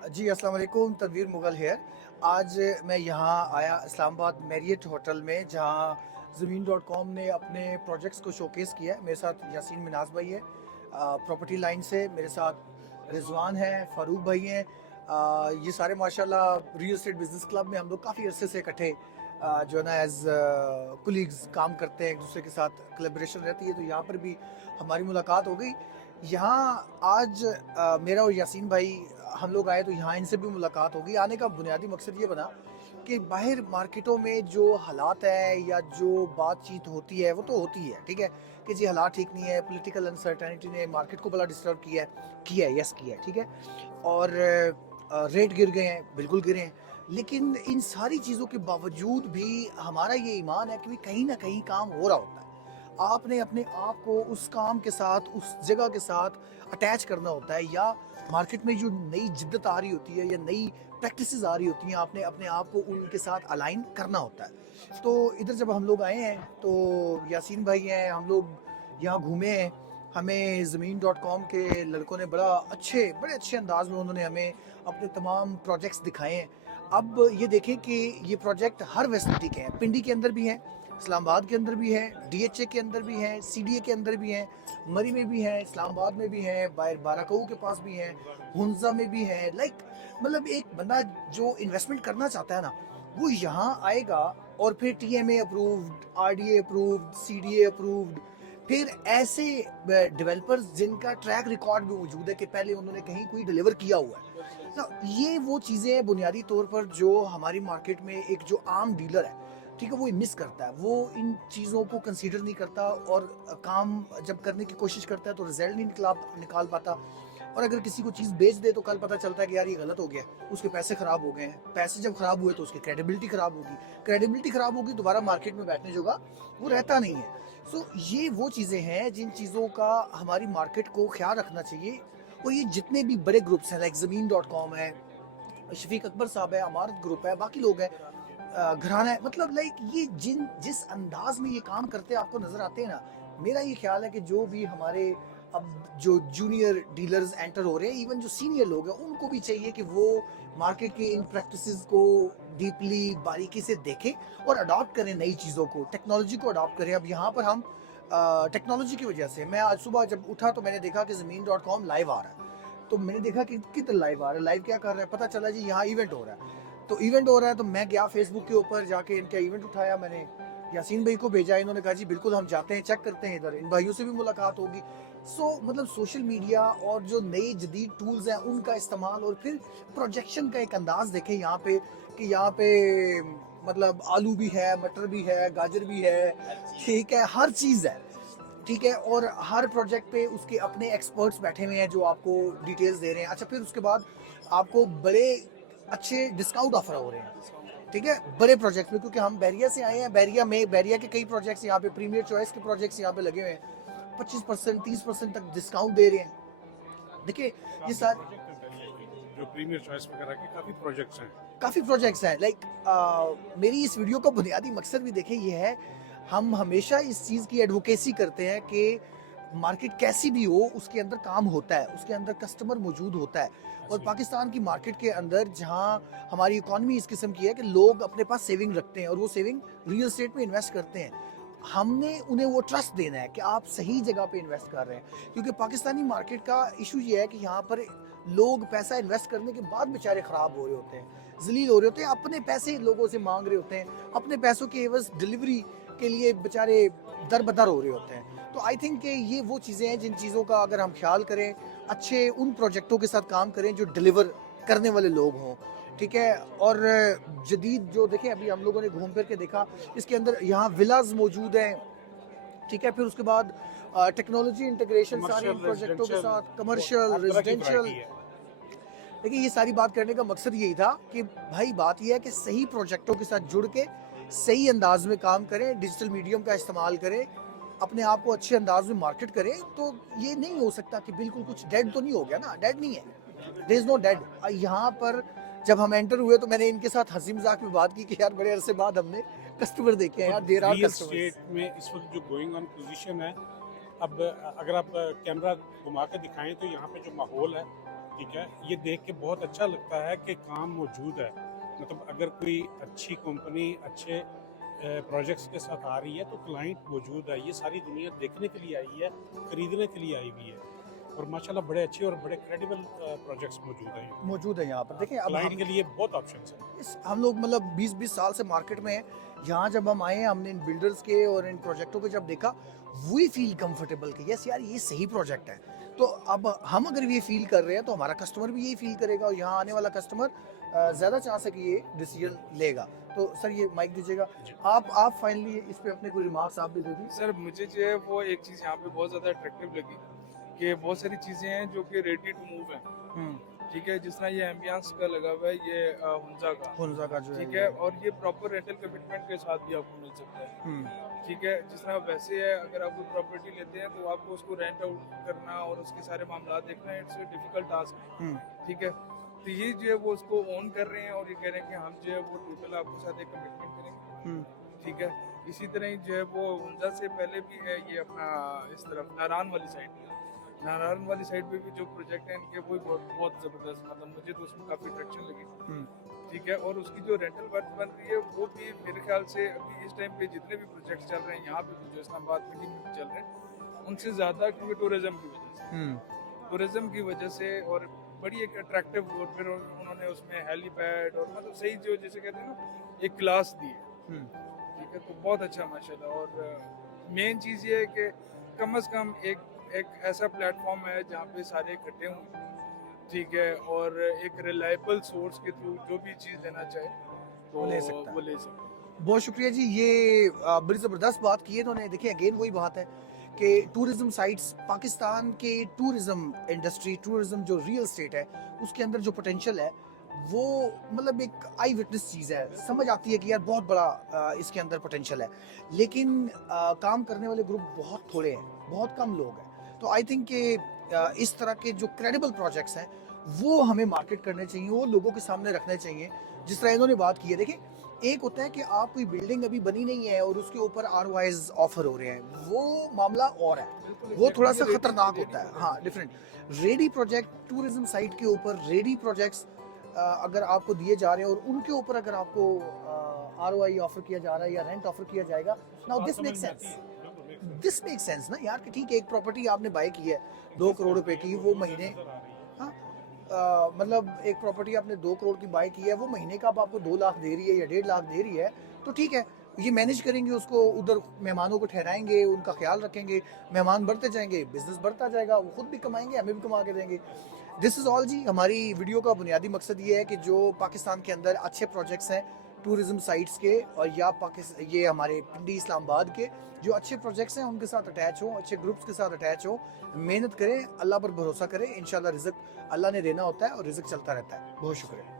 जी, अस्सलाम वालेकुम। तनवीर मुग़ल हियर। आज मैं यहाँ आया इस्लामाबाद मैरियट होटल में, जहाँ ज़मीन डॉट कॉम ने अपने प्रोजेक्ट्स को शोकेस किया है। मेरे साथ यासीन मिनाज भाई है प्रॉपर्टी लाइन से, मेरे साथ रिजवान है, फ़ारूक भाई हैं। ये सारे माशाल्लाह रियल एस्टेट बिज़नेस क्लब में हम लोग काफ़ी अरसे से इकट्ठे जो है ना एज कुलीग्स काम करते हैं, एक दूसरे के साथ कोलैबोरेशन रहती है। तो यहाँ पर भी हमारी मुलाकात हो गई। यहाँ आज मेरा और यासीन भाई हम लोग आए, तो यहाँ इनसे भी मुलाकात होगी। आने का बुनियादी मकसद ये बना कि बाहर मार्केटों में जो हालात है या जो बातचीत होती है वो तो होती है, ठीक है, कि जी हालात ठीक नहीं है, पॉलिटिकल अनसर्टेनिटी ने मार्केट को बड़ा डिस्टर्ब किया है, यस किया है, ठीक है। और रेट गिर गए हैं, बिल्कुल गिरे हैं। लेकिन इन सारी चीज़ों के बावजूद भी हमारा ये ईमान है कि कहीं ना कहीं काम हो रहा होता है। आपने अपने आप को उस काम के साथ, उस जगह के साथ अटैच करना होता है, या मार्केट में जो नई जिद्दत आ रही होती है या नई प्रैक्टिसेस आ रही होती हैं, आपने अपने आप को उनके साथ अलाइन करना होता है। तो इधर जब हम लोग आए हैं, तो यासीन भाई हैं, हम लोग यहाँ घूमे हैं। हमें ज़मीन डॉट कॉम के लड़कों ने बड़े अच्छे अंदाज में उन्होंने हमें अपने तमाम प्रोजेक्ट्स दिखाए हैं। अब ये देखें कि ये प्रोजेक्ट हर फैसिलिटी के हैं, पिंडी के अंदर भी हैं, इस्लामाबाद के अंदर भी है, डीएचए के अंदर भी है, सीडीए के अंदर भी है, मरी में भी है, इस्लामाबाद में भी है, बाराकऊ के पास भी है, हुंजा में भी है। मतलब एक बंदा जो इन्वेस्टमेंट करना चाहता है ना, वो यहाँ आएगा और फिर TMA approved, RDA approved, CDA approved, फिर ऐसे डेवलपर्स जिनका ट्रैक रिकॉर्ड भी मौजूद है कि पहले उन्होंने कहीं कोई डिलीवर किया हुआ है। तो ये वो चीज़ें हैं बुनियादी तौर पर जो हमारी मार्केट में एक जो आम डीलर है, ठीक है, वो मिस करता है। वो इन चीज़ों को कंसीडर नहीं करता, और काम जब करने की कोशिश करता है तो रिजल्ट नहीं निकाल पाता। और अगर किसी को चीज़ बेच दे तो कल पता चलता है कि यार ये गलत हो गया, उसके पैसे ख़राब हो गए हैं। पैसे जब ख़राब हुए तो उसकी क्रेडिबिलिटी ख़राब होगी, क्रेडिबिलिटी ख़राब होगी, दोबारा मार्केट में बैठने जोगा वो रहता नहीं है। सो ये वो चीज़ें हैं जिन चीज़ों का हमारी मार्केट को ख्याल रखना चाहिए। और ये जितने भी बड़े ग्रुप्स हैं, लाइक ज़मीन डॉट कॉम है, शफीक अकबर साहब है, अमारत ग्रुप है, बाकी लोग हैं, घराना है, मतलब लाइक ये जिस अंदाज में ये काम करते हैं आपको नजर आते हैं ना। मेरा ये ख्याल है कि जो भी हमारे अब जो जूनियर डीलर्स एंटर हो रहे हैं, इवन जो सीनियर लोग हैं, उनको भी चाहिए कि वो मार्केट के इन प्रैक्टिसेस को डीपली बारीकी से देखें और अडॉप्ट करें, नई चीज़ों को, टेक्नोलॉजी को अडॉप्ट करें। अब यहाँ पर हम टेक्नोलॉजी की वजह से, मैं आज सुबह जब उठा तो मैंने देखा कि ज़मीन डॉट कॉम लाइव आ रहा है। तो मैंने देखा कि कितना लाइव आ रहा है, लाइव क्या कर रहा है, पता चला जी यहाँ इवेंट हो रहा है। तो इवेंट हो रहा है तो मैं गया फेसबुक के ऊपर, जाके इनका इवेंट उठाया, मैंने यासीन भाई को भेजा, इन्होंने कहा जी बिल्कुल हम जाते हैं, चेक करते हैं, इधर इन भाइयों से भी मुलाकात होगी। मतलब सोशल मीडिया और जो नई जदीद टूल्स हैं उनका इस्तेमाल, और फिर प्रोजेक्शन का एक अंदाज देखें यहाँ पे, कि यहाँ पे मतलब आलू भी है, मटर भी है, गाजर भी है, ठीक है, हर चीज़ है, ठीक है। और हर प्रोजेक्ट पे उसके अपने एक्सपर्ट्स बैठे हुए हैं जो आपको डिटेल्स दे रहे हैं। अच्छा, फिर उसके बाद आपको बड़े अच्छे डिस्काउंट ऑफर हो रहे हैं, ठीक है, बड़े प्रोजेक्ट में, क्योंकि हम बैरिया से आए हैं। बैरिया के कई प्रोजेक्ट्स यहाँ पे, प्रीमियर चॉइस के प्रोजेक्ट्स यहाँ पे लगे हुए हैं, 25% 30% तक डिस्काउंट दे रहे हैं। देखिए ये काफ़ी सारे प्रोजेक्ट हैं बैरिया के, जो प्रीमियर चॉइस वगैरह के काफ़ी प्रोजेक्ट्स हैं। काफ़ी प्रोजेक्ट्स हैं। मेरी इस वीडियो का बुनियादी मकसद भी देखें ये है, हम हमेशा इस चीज़ की एडवोकेसी करते हैं कि मार्केट कैसी भी हो, उसके अंदर काम होता है, उसके अंदर कस्टमर मौजूद होता है। और जी। पाकिस्तान की मार्केट के अंदर जहाँ हमारी इकॉनमी इस किस्म की है कि लोग अपने पास सेविंग रखते हैं और वो सेविंग रियल एस्टेट में इन्वेस्ट करते हैं। हमने उन्हें वो ट्रस्ट देना है कि आप सही जगह पे इन्वेस्ट कर रहे हैं, क्योंकि पाकिस्तानी मार्केट का इशू ये है कि यहाँ पर लोग पैसा इन्वेस्ट करने के बाद बेचारे ख़राब हो रहे होते हैं, जलील हो रहे होते हैं, अपने पैसे लोगों से मांग रहे होते हैं, अपने पैसों के एवज डिलीवरी के लिए बेचारे दर बदर हो रहे होते हैं। तो आई थिंक कि ये वो चीज़ें हैं जिन चीज़ों का अगर हम ख्याल करें, अच्छे उन प्रोजेक्टों के साथ काम करें जो डिलीवर करने वाले लोग हों, ठीक है। और जदीद जो देखें, अभी हम लोगों ने घूम फिर के देखा, इसके अंदर यहाँ विलाज मौजूद हैं, ठीक है। फिर उसके बाद टेक्नोलॉजी इंटीग्रेशन सारे इन कमर्शियल, प्रोजेक्टों के रेजिडेंशियल, साथ, तो कमर्शियल, हर तरह की रेजिडेंशियल। वैरायटी है। देखिए ये सारी बात करने का मकसद यही था कि भाई बात यह है कि सही प्रोजेक्टों के साथ जुड़ के सही अंदाज में काम करें, डिजिटल मीडियम का इस्तेमाल करें, अपने आप को अच्छे अंदाज में मार्केट करें। तो ये नहीं हो सकता कि बिल्कुल कुछ डेड तो नहीं हो गया ना, डेड नहीं है, देयर इज नो डेड। यहाँ पर जब हम एंटर हुए तो मैंने इनके साथ हंसी मजाक में बात की कि यार बड़े अरसे बाद हमने कस्टमर देखे हैं तो यार, there are real customers. State में इस वक्त जो गोइंग ऑन पोजीशन है, अब अगर आप कैमरा घुमा के दिखाएं तो यहाँ पे जो माहौल है, ठीक है, ये देख के बहुत अच्छा लगता है कि काम मौजूद है। मतलब अगर कोई अच्छी कंपनी अच्छे प्रोजेक्ट्स के साथ आ रही है तो क्लाइंट मौजूद है। ये सारी दुनिया देखने के लिए आई है, खरीदने के लिए आई हुई है, और माशाल्लाह बड़े अच्छे और बड़े क्रेडिबल प्रोजेक्ट्स मौजूद है यहाँ पर। देखिए अब क्लाइंट हम के लिए बहुत ऑप्शंस हैं। हम लोग मतलब 20-20 साल से मार्केट में हैं। यहाँ जब हम आए हैं, हमने इन बिल्डर्स के और इन प्रोजेक्टों को जब देखा, वी फील कंफर्टेबल कि यस यार ये सही प्रोजेक्ट है। तो अब हम अगर ये फील कर रहे हैं तो हमारा कस्टमर भी यही फील करेगा, और यहाँ आने वाला कस्टमर ज़्यादा चांस है कि ये डिसीजन लेगा। तो सर ये माइक दीजिएगा, जी। आप फाइनली इस पे अपने कोई रिमार्क्स आप भी दे दीजिए। सर मुझे जो है वो एक चीज़ यहाँ पे बहुत ज़्यादा अट्रैक्टिव लगी कि बहुत सारी चीज़ें हैं जो कि रेडी टू मूव हैं। ठीक है, जिस तरह ये एम्बियंस का लगा हुआ है, ये हुंजा का जो ठीक है, और ये प्रॉपर रेंटल कमिटमेंट के साथ भी आपको मिल सकता है। ठीक है, जिस तरह वैसे है, अगर आप कोई प्रॉपर्टी लेते हैं तो आपको उसको रेंट आउट करना और उसके सारे मामला देखना, इट्स ए डिफिकल्ट टास्क। ठीक है, तो ये जो है वो उसको ओन कर रहे हैं और ये कह रहे हैं कि हम जो है वो टोटल आपके साथ एक कमिटमेंट करेंगे। ठीक है, इसी तरह ही जो है वो हुंजा से पहले भी है ये अपना इस तरफ नारायण वाली साइड पे भी जो प्रोजेक्ट है इनके वो बहुत ज़बरदस्त, मतलब मुझे तो उसमें काफ़ी अट्रैक्शन लगी। ठीक है, और उसकी जो रेंटल वर्थ बन रही है वो भी मेरे ख्याल से अभी इस टाइम पे जितने भी प्रोजेक्ट्स चल रहे हैं यहाँ पे भी जो इस्लामाबाद में भी चल रहे हैं उनसे ज़्यादा, क्योंकि टूरिज्म की वजह से और बड़ी एक अट्रैक्टिव, और फिर उन्होंने उसमें हेलीपैड और मतलब सही जो जैसे कहते हैं ना एक क्लास दी है। ठीक है, तो बहुत अच्छा माशाल्लाह। और मेन चीज़ ये है कि कम से कम एक ऐसा प्लेटफॉर्म है जहाँ पे सारे इकट्ठे हों। ठीक है, और एक रिलायबल सोर्स के थ्रू जो भी चीज़ लेना चाहे तो वो ले सकता है। वो ले सकता है। बहुत शुक्रिया जी, ये बड़ी ज़बरदस्त बात की है इन्होंने। देखिए अगेन वही बात है कि टूरिज्म साइट्स, पाकिस्तान के टूरिज्म इंडस्ट्री, टूरिज्म जो रियल स्टेट है उसके अंदर जो पोटेंशियल है वो मतलब एक आई विटनेस चीज़ है। समझ आती है कि यार बहुत बड़ा इसके अंदर पोटेंशियल है, लेकिन काम करने वाले ग्रुप बहुत थोड़े हैं, बहुत कम लोग हैं। तो आई थिंक कि इस तरह के जो क्रेडिबल प्रोजेक्ट्स हैं वो हमें मार्केट करने चाहिए, वो लोगों के सामने रखने चाहिए। जिस तरह इन्होंने बात की है, देखिए एक होता है कि आप कोई बिल्डिंग अभी बनी नहीं है और उसके ऊपर ROIs ऑफर हो रहे हैं, वो मामला और है, वो थोड़ा सा खतरनाक होता है। हाँ, different ready project, tourism site के ऊपर रेडी प्रोजेक्ट्स अगर आपको दिए जा रहे हैं और उनके ऊपर अगर आपको ROI ऑफर किया जा रहा है या रेंट ऑफर किया जाएगा, नाउ दिस मेक सेंस ना यार, कि ठीक है एक प्रॉपर्टी आपने बाय की है 2 करोड़ रुपए की, वो महीने, हाँ मतलब एक प्रॉपर्टी आपने 2 करोड़ की बाय की है, वो महीने का अब आपको 2 लाख दे रही है या 1.5 लाख दे रही है, तो ठीक है ये मैनेज करेंगे उसको, उधर मेहमानों को ठहराएंगे, उनका ख्याल रखेंगे, मेहमान बढ़ते जाएंगे, बिजनेस बढ़ता जाएगा, वो खुद भी कमाएंगे, हमें भी कमा के देंगे। दिस इज़ ऑल जी। हमारी वीडियो का बुनियादी मकसद ये है कि जो पाकिस्तान के अंदर अच्छे प्रोजेक्ट्स हैं टूरिज्म साइट्स के, और या ये हमारे पिंडी इस्लामाबाद के जो अच्छे प्रोजेक्ट्स हैं उनके साथ अटैच हों, अच्छे ग्रुप्स के साथ अटैच हों, मेहनत करें, अल्लाह पर भरोसा करें, इंशाल्लाह रिज़्क अल्लाह ने देना होता है और रिज़्क चलता रहता है। बहुत शुक्रिया।